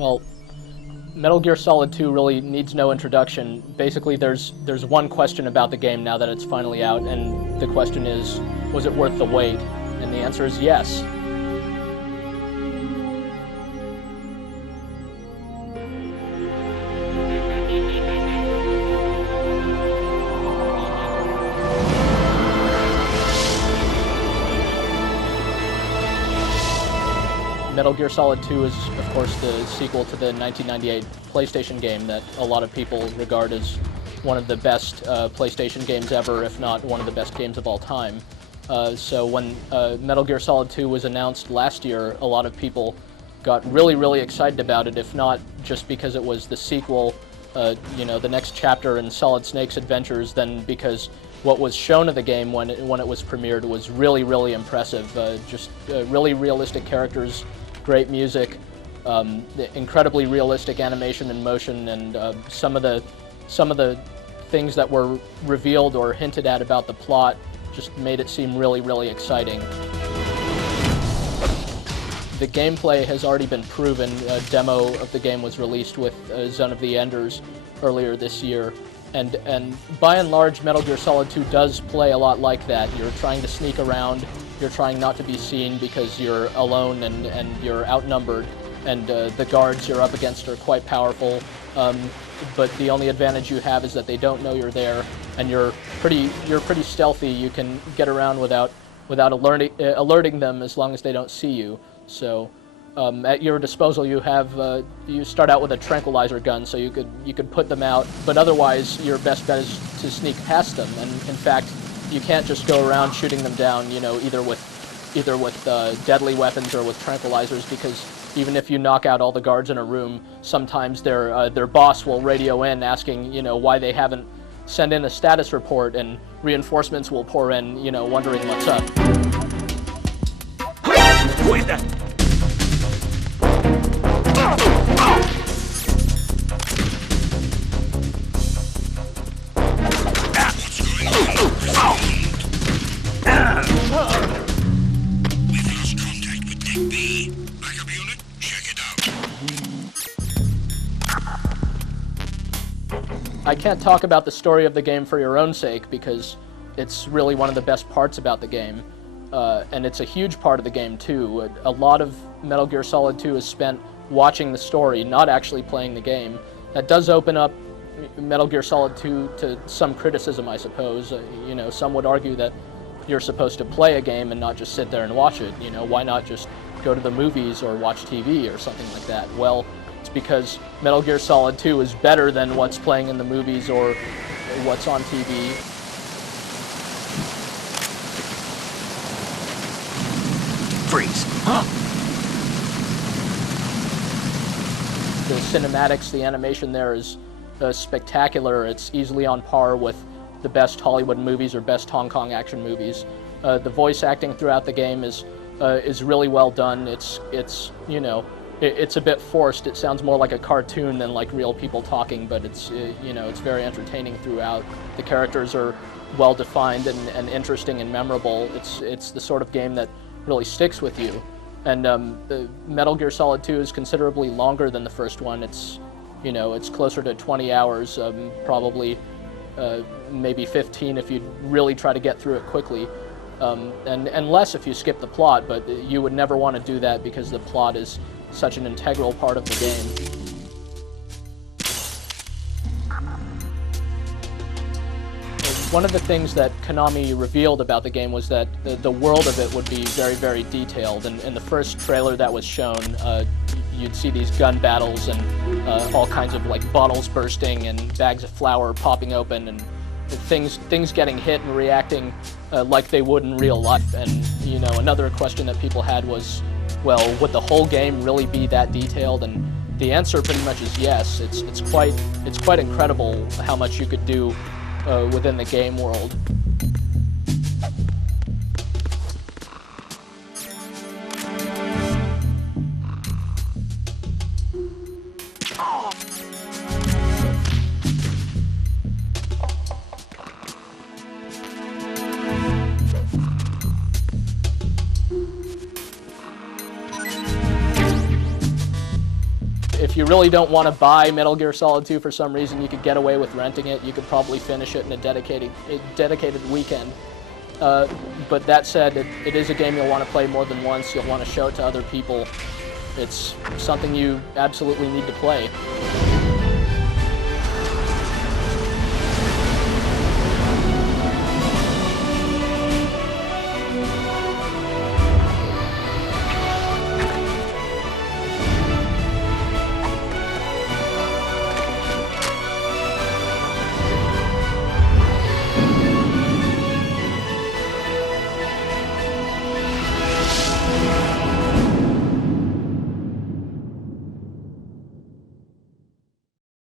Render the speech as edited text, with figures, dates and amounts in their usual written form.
Well, Metal Gear Solid 2 really needs no introduction. Basically, there's one question about the game now that it's finally out, and the question is, was it worth the wait? And the answer is yes. Metal Gear Solid 2 is, of course, the sequel to the 1998 PlayStation game that a lot of people regard as one of the best PlayStation games ever, if not one of the best games of all time. So when Metal Gear Solid 2 was announced last year, a lot of people got really, really excited about it, if not just because it was the sequel, the next chapter in Solid Snake's adventures, then because what was shown of the game when it was premiered was really, really impressive. Really realistic characters, great music, incredibly realistic animation and motion, and some of the things that were revealed or hinted at about the plot just made it seem really, really exciting. The gameplay has already been proven. A demo of the game was released with Zone of the Enders earlier this year. And by and large, Metal Gear Solid 2 does play a lot like that. You're trying to sneak around, you're trying not to be seen because you're alone and you're outnumbered, and the guards you're up against are quite powerful, but the only advantage you have is that they don't know you're there, and you're pretty stealthy. You can get around without alerting them as long as they don't see you. So at your disposal, you start out with a tranquilizer gun, so you could put them out. But otherwise, your best bet is to sneak past them. And in fact, you can't just go around shooting them down, either with deadly weapons or with tranquilizers, because even if you knock out all the guards in a room, sometimes their boss will radio in asking, why they haven't sent in a status report, and reinforcements will pour in, wondering what's up. I can't talk about the story of the game for your own sake, because it's really one of the best parts about the game, and it's a huge part of the game too. A lot of Metal Gear Solid 2 is spent watching the story, not actually playing the game. That does open up Metal Gear Solid 2 to some criticism, I suppose. Some would argue that you're supposed to play a game and not just sit there and watch it. Why not just go to the movies or watch TV or something like that? Well, it's because Metal Gear Solid 2 is better than what's playing in the movies or what's on TV. Freeze. Huh? The cinematics, the animation there is spectacular. It's easily on par with the best Hollywood movies or best Hong Kong action movies. The voice acting throughout the game is really well done. It's a bit forced. It sounds more like a cartoon than like real people talking, but it's very entertaining throughout. The characters are well defined and interesting and memorable. It's the sort of game that really sticks with you. And the Metal Gear Solid 2 is considerably longer than the first one. It's closer to 20 hours, probably maybe 15 if you really try to get through it quickly, and less if you skip the plot. But you would never want to do that because the plot is such an integral part of the game. One of the things that Konami revealed about the game was that the world of it would be very, very detailed. And in the first trailer that was shown, you'd see these gun battles and all kinds of like bottles bursting and bags of flour popping open and things getting hit and reacting like they would in real life. And another question that people had was, well, would the whole game really be that detailed? And the answer pretty much is yes. It's quite incredible how much you could do within the game world. If really don't want to buy Metal Gear Solid 2 for some reason, you could get away with renting it. You could probably finish it in a dedicated weekend. But that said, it is a game you'll want to play more than once. You'll want to show it to other people. It's something you absolutely need to play.